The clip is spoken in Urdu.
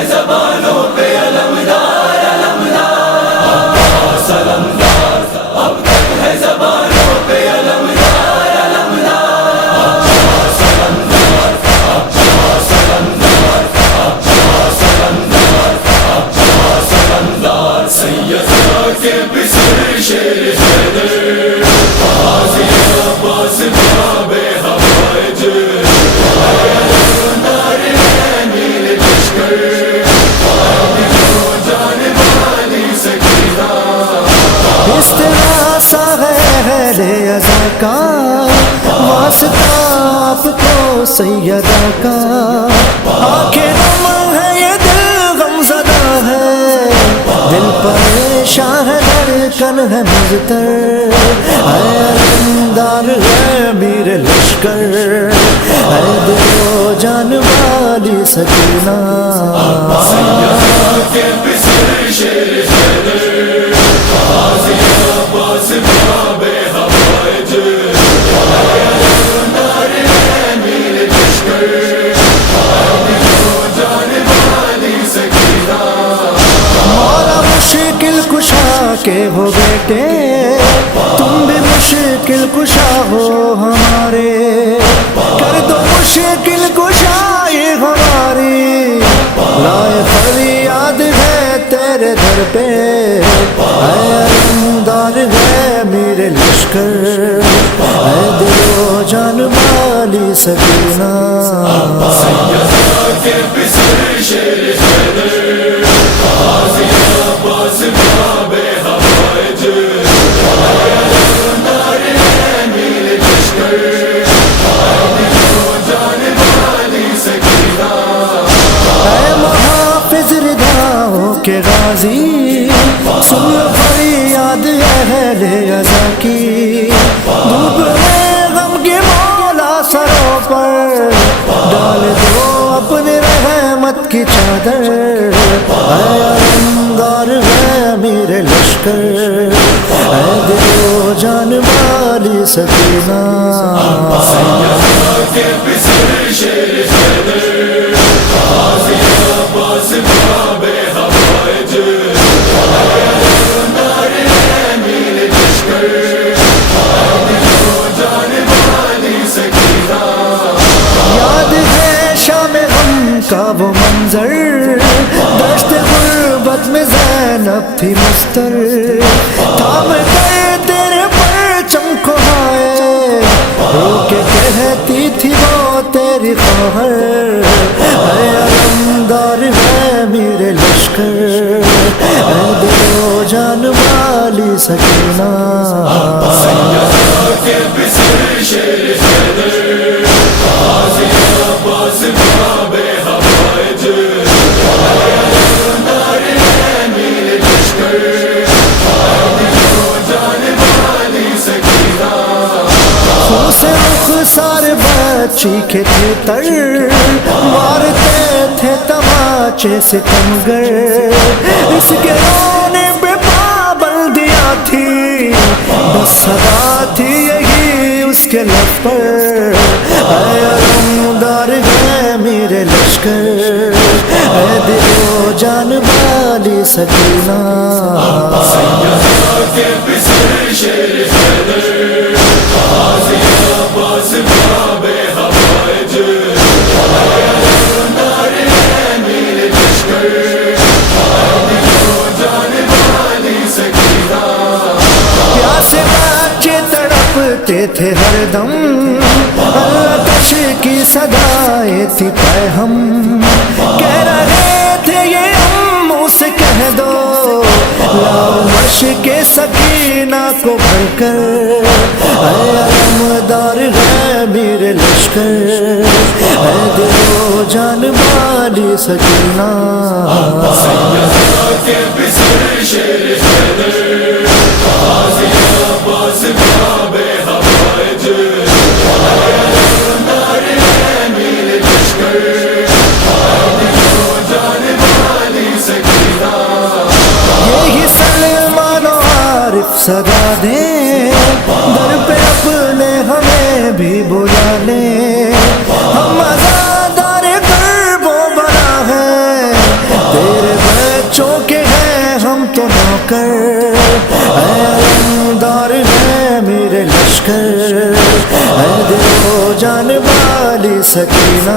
ہے زبانوں پہ علمدار عباس علمدار، اب تک ہے زبانوں پہ علمدار عباس علمدار، عباس علمدار، عباس علمدار، عباس علمدار، سیدہ کے بسر شیر حیدر، غازی عباس باب حوائج، کا واسطہ آپ کو سیدہ کا، آنکھیں نم ہے یہ دل غم زدہ ہے، دل پریشان ہے دھڑکن ہے مضطر، اے علمدار ہے میر لشکر، اے دل و جان والی سکینہ، سیدہ کے بسر شیر حیدر، غازی عباس باب حوائج، علمدار ہے میر لشکر، جان والی سکینہ، مولا مشکل کشا کے ہو بیٹے، تم بھی مشکل کشا ہو ہمارے، کر دو مشکل کشا یہ ہماری، لائے فریاد ہے تیرے در پہ، اے علمدار ہے میرے لشکر، اے دل و جان والی سکینہ، سیدہ کے بسر شیر حیدر، غازی عباس باب حوائج، علمدار ہے میر لشکر، جان والی سکینہ، اے محافظ رداؤں کے غازی، سن فریاد اہل عزا کی، ڈوب میں غم کی مولا سروں پر، ڈال دو اپنی رحمت کی چادر، اے علمدار ہے میرے لشکر، اے دل و جان والی سکینہ، سیدہ کے بسر شیر حیدر، غازی عباس باب حوائج، علمدار ہے میر لشکر، جان والی سکینہ، یاد ہے شام غم کا وہ منظر، دشت غربت میں زینب تھی مستر، تھام کر تیرے پرچم کو ہائے، رو کے کہتی تھی وہ تیری خواہر، اے علمدار ہے میرے لشکر، اے دل و جان والی سکینہ، سیدہ کے بسر شیر حیدر، غازی عباس باب حوائج، علمدار ہے میر لشکر، جان والی سکینہ، خون سے رخسار بچی کے تھے تر، مارتے تھے تماچے ستمگر، اس کے رونے پہ پابندیاں تھی، بس صدا تھی یہی اس کے لب پر، اے علمدار ہے میرے لشکر، اے دل و جان والی سکینہ، سیدہ کے بسر شیر حیدر، غازی عباس باب حوائج، علمدار ہے میر لشکر، جان والی سکینہ، پیاس بچے تڑپتے تھے ہر دم، اللہ کش کی صدائیں تھی پیہم، کہہ رہے تھے یہ اموں سے کہہ دو، لاؤ مشق سکینہ کو بھر کر، اے علمدار ہے میرے لشکر، اے دل و جان والی سکینہ، سیدہ کے بسر شیر حیدر، غازی عباس باب حوائج، علمدار ہے میر لشکر، جان والی سکینہ، یہی سلمان و عارف صدا دیں، در پہ اپنے ہمیں بھی بلا لیں، ہم آزادار کرب و بلا ہے، سکینہ